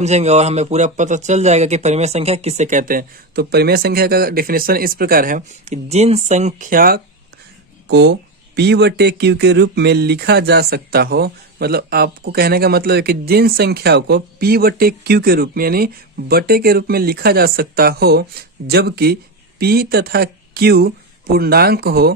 समझेंगे और हमें पूरा पता चल जाएगा कि परिमेय संख्या किसे कहते हैं। तो परिमेय संख्या का डेफिनेशन इस प्रकार है कि जिन संख्या को p बटे q के रूप में लिखा जा सकता हो, मतलब आपको कहने का मतलब है कि जिन संख्याओं को p बटे q के रूप में यानी बटे के रूप में लिखा जा सकता हो, जबकि p तथा q पूर्णांक हो,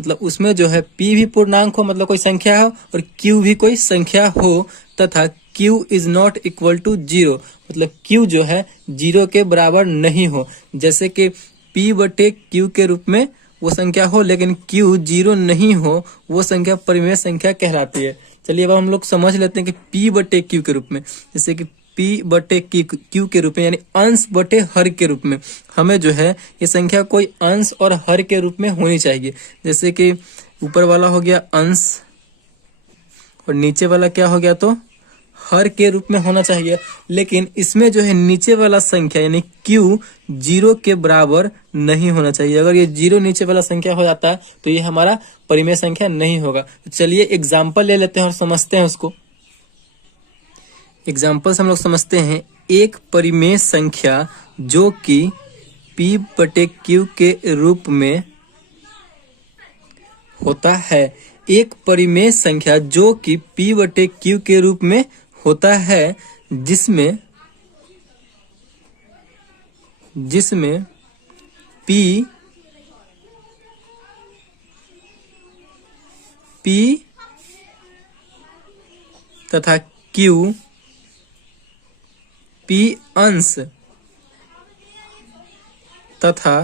मतलब उसमें जो है p भी पूर्णांक हो मतलब कोई संख्या हो और q भी कोई संख्या हो, तथा q is not equal to 0, मतलब q जो है 0 के बराबर नहीं हो। जैसे कि p बटे q के रूप में वो संख्या हो लेकिन q 0 नहीं हो, वो संख्या परिमेय संख्या कहलाती है। चलिए अब हम लोग समझ लेते हैं कि p बटे q के रूप में, जैसे कि p बटे q के रूप में यानी अंश बटे हर के रूप में हमें जो है ये संख्या कोई अंश और हर के रूप में होनी चाहिए। जैसे कि ऊपर वाला हो गया अंश और नीचे वाला क्या हो गया, तो हर के रूप में होना चाहिए। लेकिन इसमें जो है नीचे वाला संख्या यानी q 0 के बराबर नहीं होना चाहिए। अगर ये 0 नीचे वाला संख्या हो जाता है तो ये हमारा परिमेय संख्या नहीं होगा। तो चलिए एग्जाम्पल ले लेते हैं और समझते हैं उसको। एग्जाम्पल से हम लोग समझते हैं एक परिमेय संख्या जो कि p बटे q के रूप में होता है। एक परिमेय संख्या जो कि p बटे q के रूप में होता है, जिसमें p तथा q p अंश तथा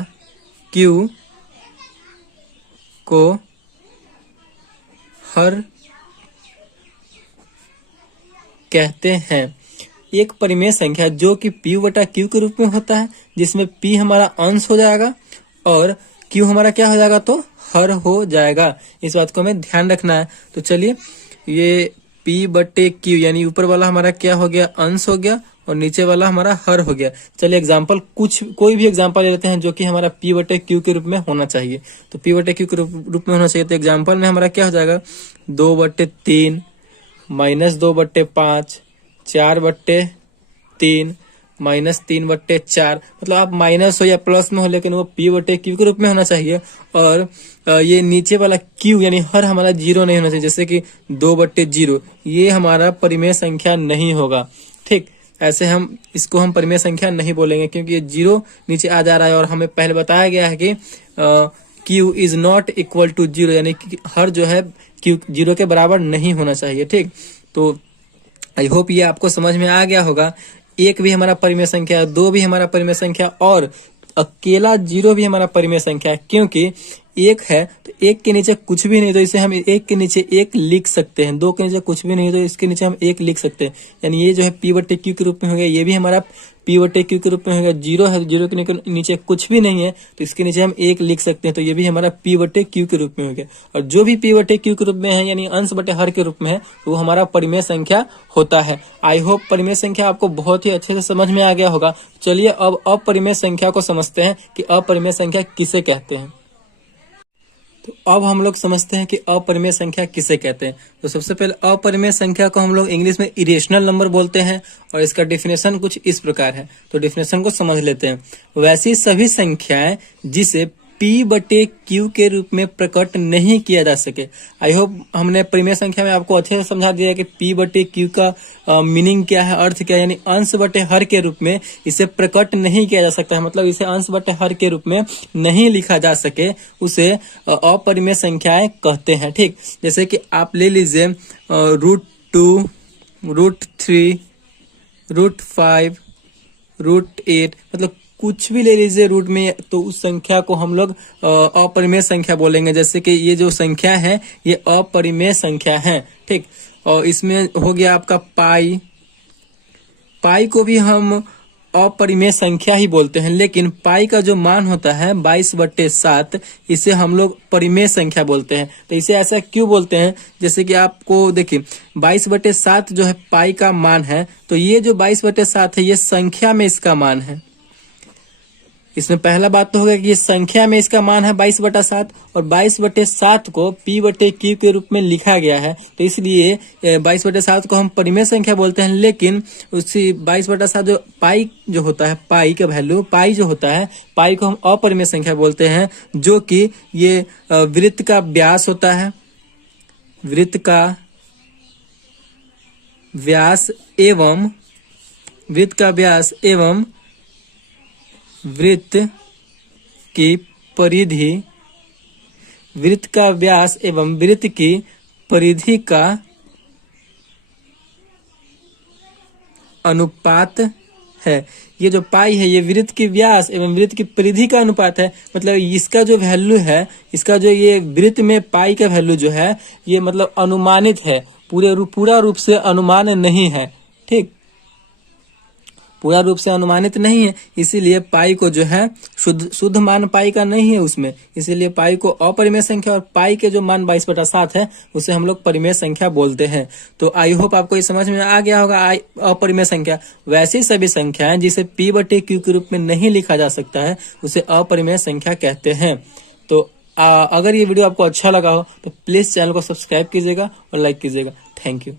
q को हर कहते हैं। एक परिमेय संख्या जो कि p बटा q के रूप में होता है, जिसमें p हमारा अंश हो जाएगा और q हमारा क्या हो जाएगा, तो हर हो जाएगा। इस बात को हमें ध्यान रखना है। तो चलिए ये p बटे q यानी ऊपर वाला हमारा क्या हो गया, अंश हो गया और नीचे वाला हमारा हर हो गया। चलिए एग्जाम्पल कोई भी एग्जाम्पल ले लेते हैं जो कि हमारा p बटे q के रूप में होना चाहिए। तो p बटे q के रूप में होना चाहिए। तो एग्जाम्पल में हमारा क्या हो जाएगा, 2/3 माइनस 2/5 4/3 माइनस 3/4, मतलब आप माइनस हो या प्लस में हो लेकिन वो p बटे q के रूप में होना चाहिए। और ये नीचे वाला q यानी हर हमारा 0 नहीं होना चाहिए। जैसे कि 2/0 ये हमारा परिमेय संख्या नहीं होगा। ठीक, ऐसे हम इसको हम परिमेय संख्या नहीं बोलेंगे क्योंकि ये 0 नीचे आ जा रहा है और हमें पहले बताया गया है कि q is not equal to 0, यानी कि हर जो है q 0 के बराबर नहीं होना चाहिए। ठीक, तो आई होप ये आपको समझ में आ गया होगा। एक भी हमारा परिमेय संख्या है, 2 भी हमारा परिमेय संख्या और अकेला 0 भी हमारा परिमेय संख्या है। क्योंकि एक है तो एक के नीचे कुछ भी नहीं तो इसे हम एक के नीचे एक लिख सकते हैं, 2 के नीचे कुछ भी नहीं तो इसके नीचे हम एक लिख सकते हैं। यानी ये जो है p बटे q के रूप में हो गया, ये भी हमारा p बटे q के रूप में हो गया। 0 है, 0 के नीचे कुछ भी नहीं है तो इसके नीचे हम एक लिख सकते हैं, तो ये भी हमारा p बटे q के रूप में हो गया। और जो भी p बटे q के रूप में है यानी अंश बटे हर के रूप में है तो वो हमारा परिमेय संख्या होता है। आई होप परिमेय संख्या आपको बहुत ही अच्छे से समझ में आ गया होगा। चलिए अब अपरिमेय संख्या को समझते हैं कि अपरिमेय संख्या किसे कहते हैं। तो अब हम लोग समझते हैं कि अपरिमेय संख्या किसे कहते हैं। तो सबसे पहले अपरिमेय संख्या को हम लोग इंग्लिश में इरेशनल नंबर बोलते हैं और इसका डेफिनेशन कुछ इस प्रकार है। तो डेफिनेशन को समझ लेते हैं। वैसी सभी संख्याएं जिसे p बटे q के रूप में प्रकट नहीं किया जा सके। आई होप हमने परिमेय संख्या में आपको अच्छे से समझा दिया कि p बटे q का मीनिंग क्या है, अर्थ क्या है। यानी अंश बटे हर के रूप में इसे प्रकट नहीं किया जा सकता है, मतलब इसे अंश बटे हर के रूप में नहीं लिखा जा सके, उसे अपरिमेय संख्याएं कहते हैं। ठीक, जैसे कि आप ले लीजिए √2 √3 √5 √8, मतलब कुछ भी ले लीजिए रूट में, तो उस संख्या को हम लोग अपरिमेय संख्या बोलेंगे। जैसे कि ये जो संख्या है ये अपरिमेय संख्या है। ठीक, और इसमें हो गया आपका पाई को भी हम अपरिमेय संख्या ही बोलते हैं, लेकिन पाई का जो मान होता है 22/7 इसे हम लोग परिमेय संख्या बोलते हैं। तो इसे ऐसा क्यों बोलते हैं, जैसे कि आपको देखिए 22/7 जो है पाई का मान है, तो ये जो 22/7 है ये संख्या में इसका मान है। इसमें पहला बात तो होगा कि ये संख्या में इसका मान है 22/7 और 22/7 को p बटे q के रूप में लिखा गया है, तो इसलिए 22/7 को हम परिमेय संख्या बोलते हैं। लेकिन उसी 22/7 जो पाई जो होता है, पाई का वैल्यू, पाई जो होता है, पाई को हम अपरिमेय संख्या बोलते हैं, जो कि ये वृत्त का व्यास होता है, वृत्त का व्यास एवं वृत्त का व्यास एवं वृत्त की परिधि, वृत्त का व्यास एवं वृत्त की परिधि का अनुपात है। ये जो पाई है ये वृत्त की व्यास एवं वृत्त की परिधि का अनुपात है। मतलब इसका जो वैल्यू है, इसका जो ये वृत्त में पाई का वैल्यू जो है ये मतलब अनुमानित है, पूरा रूप से अनुमान नहीं है। ठीक, पूरा रूप से अनुमानित नहीं है, इसीलिए पाई को जो है शुद्ध मान पाई का नहीं है उसमें, इसीलिए पाई को अपरिमेय संख्या, और पाई के जो मान 22/7 है उसे हम लोग परिमेय संख्या बोलते हैं। तो आई होप आपको ये समझ में आ गया होगा अपरिमेय संख्या। वैसी सभी संख्याएं जिसे p बटे q के रूप में नहीं लिखा जा सकता है उसे अपरिमेय संख्या कहते हैं। तो अगर ये वीडियो आपको अच्छा लगा हो तो प्लीज चैनल को सब्सक्राइब कीजिएगा और लाइक कीजिएगा। Thank you.